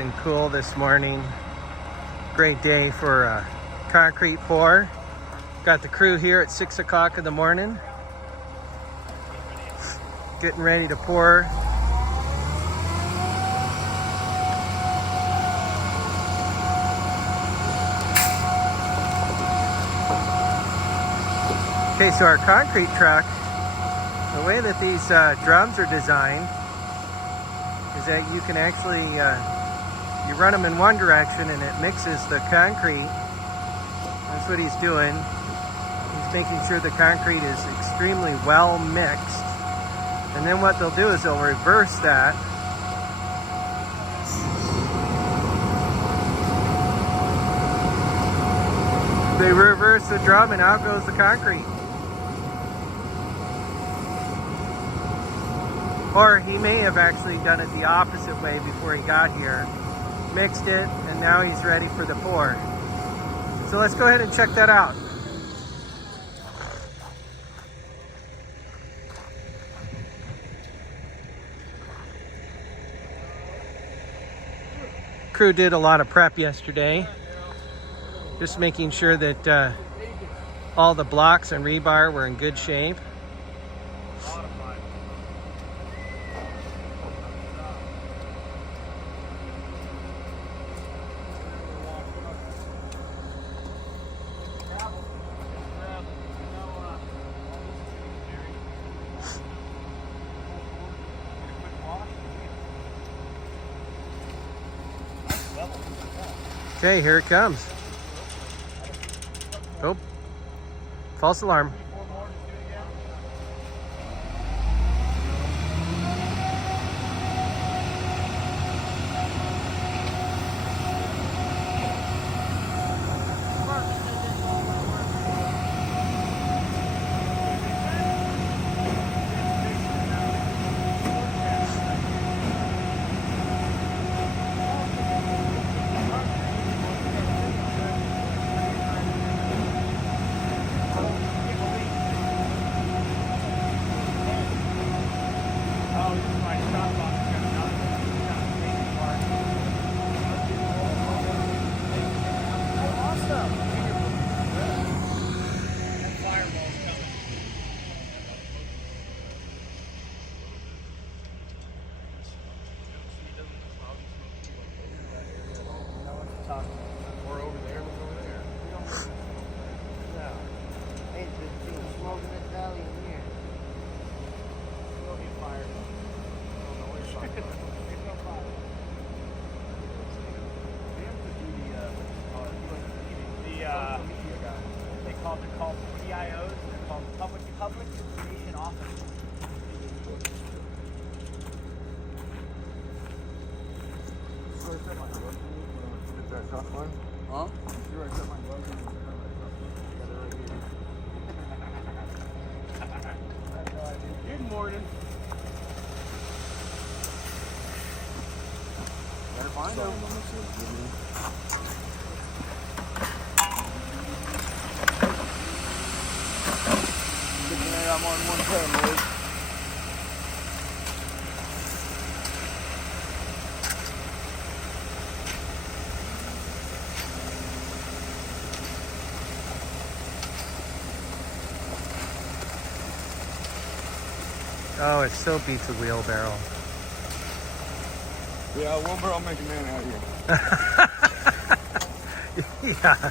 and cool this morning. Great day for a concrete pour. Got the crew here at 6 o'clock in the morning. Getting ready to pour. Okay, so our concrete truck, the way that these drums are designed is that you can actually, you run them in one direction and it mixes the concrete. That's what he's doing. He's making sure the concrete is extremely well mixed. And then what they'll do is they'll reverse that. They reverse the drum and out goes the concrete. Or he may have actually done it the opposite way before he got here. Mixed it, and now he's ready for the pour. So let's go ahead and check that out. Crew did a lot of prep yesterday. Just making sure that all the blocks and rebar were in good shape. Okay, here it comes. Oh, false alarm. They're called PIOs. They're called Public Information Officers. Huh? Good morning. Better find them. I'm on one pair, boys. Oh, it so beats a wheelbarrow. Yeah, one barrel make a man out here. Yeah.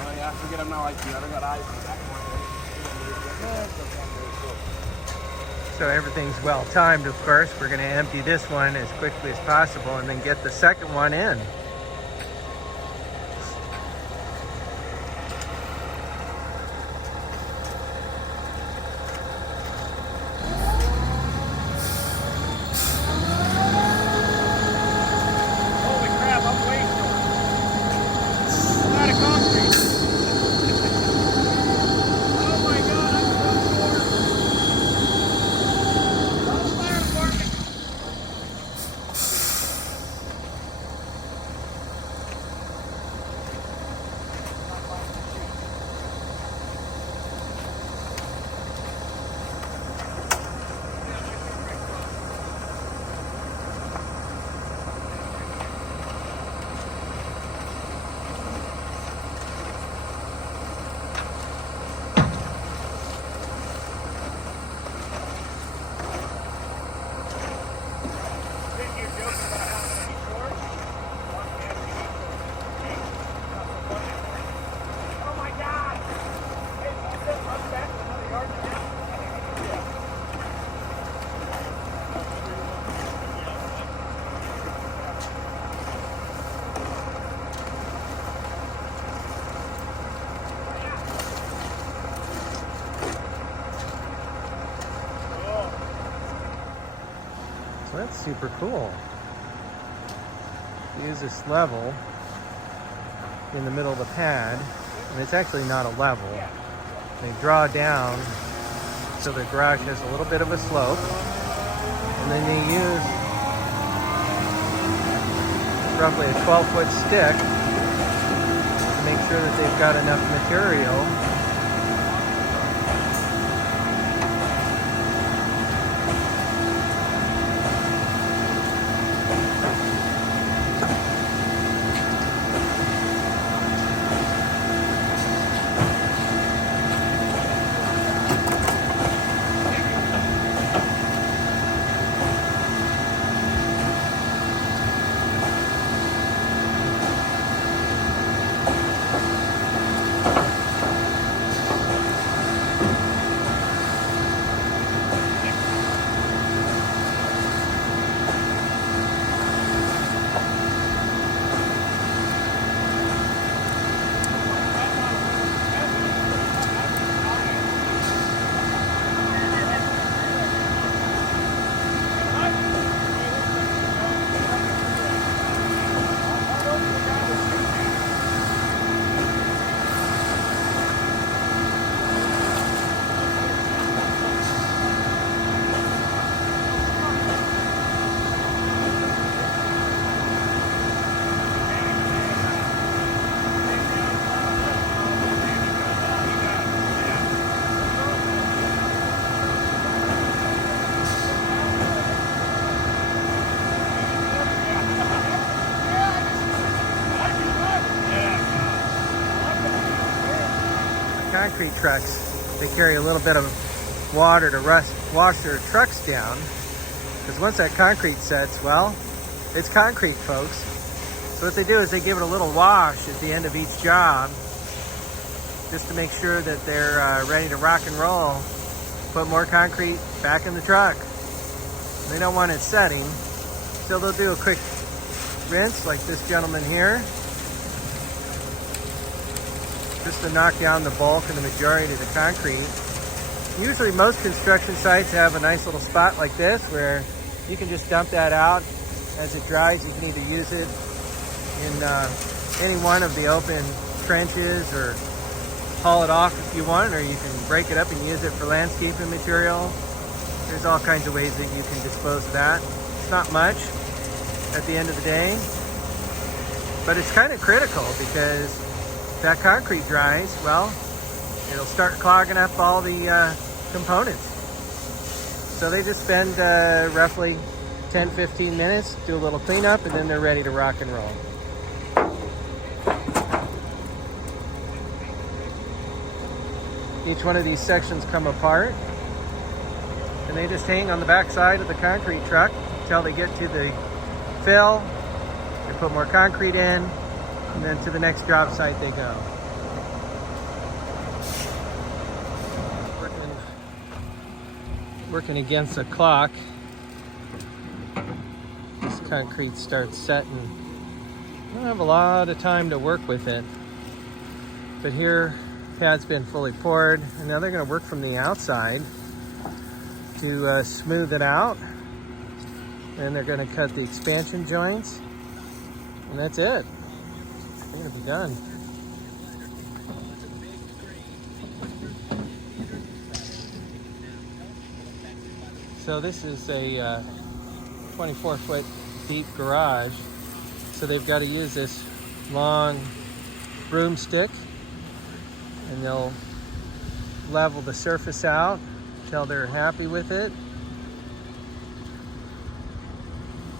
Oh yeah, I forget I'm not like you. I don't got eyes in the back of my head. So everything's well timed, of course. We're going to empty this one as quickly as possible and then get the second one in. So that's super cool. Use this level in the middle of the pad, and it's actually not a level. They draw down so the garage has a little bit of a slope, and then they use roughly a 12-foot stick to make sure that they've got enough material concrete trucks, they carry a little bit of water to wash their trucks down, because once that concrete sets, well, it's concrete, folks. So what they do is they give it a little wash at the end of each job just to make sure that they're ready to rock and roll. Put more concrete back in the truck. They don't want it setting, so they'll do a quick rinse like this gentleman here, just to knock down the bulk and the majority of the concrete. Usually most construction sites have a nice little spot like this where you can just dump that out as it dries. You can either use it in any one of the open trenches or haul it off if you want, or you can break it up and use it for landscaping material. There's all kinds of ways that you can dispose of that. It's not much at the end of the day, but it's kind of critical because that concrete dries, well, it'll start clogging up all the components. So they just spend roughly 10-15 minutes, do a little cleanup, and then they're ready to rock and roll. Each one of these sections come apart, and they just hang on the back side of the concrete truck until they get to the fill. They put more concrete in, and then to the next job site they go. Working against the clock. This concrete starts setting. I don't have a lot of time to work with it, but here pad's been fully poured, and now they're going to work from the outside to smooth it out, and they're going to cut the expansion joints, and that's it. They're going to be done. So this is a 24-foot deep garage, so they've got to use this long broomstick, and they'll level the surface out until they're happy with it.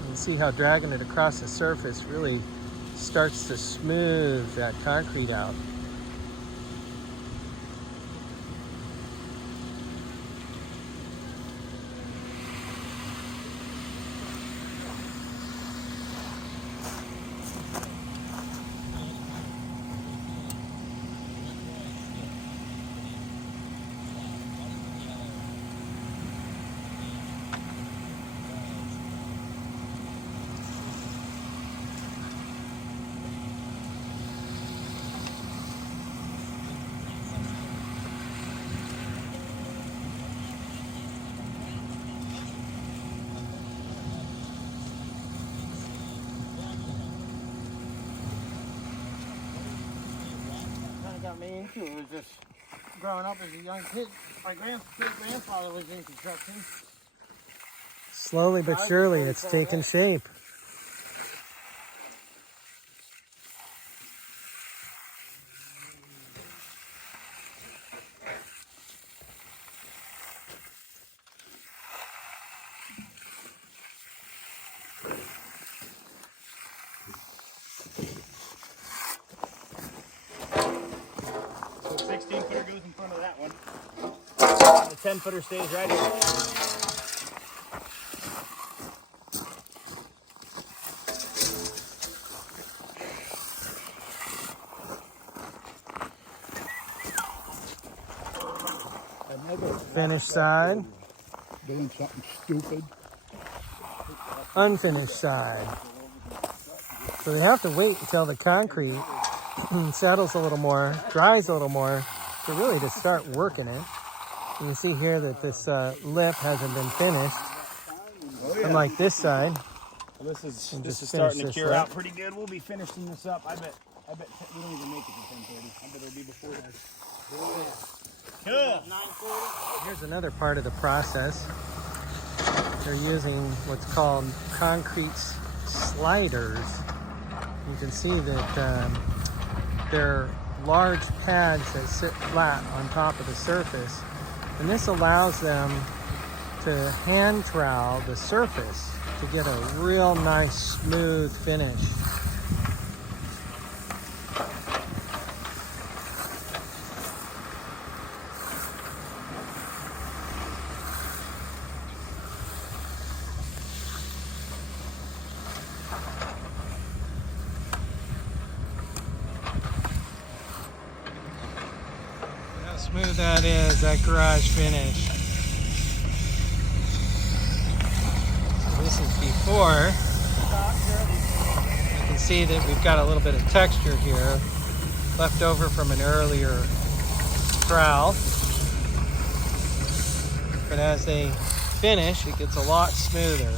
You can see how dragging it across the surface really starts to smooth that concrete out. got me into. It was just growing up as a young kid. My great-grandfather was in construction. Slowly but surely, it's taking shape. So 16-footer goes in front of that one. And the 10-footer stays right here. Finished side, Doing something stupid. unfinished side. So they have to wait until the concrete settles a little more, dries a little more, to really just start working it. You can see here that this lip hasn't been finished. Unlike this side. Well, this is just starting to finish cure this out up. pretty good. We'll be finishing this up. I bet we don't even make it to 10:30. I bet it'll be before that. Cool. Here's another part of the process. They're using what's called concrete sliders. You can see that they're large pads that sit flat on top of the surface. And this allows them to hand trowel the surface to get a real nice smooth finish. How smooth that is, that garage finish. So this is before. You can see that we've got a little bit of texture here left over from an earlier trowel. But as they finish, it gets a lot smoother.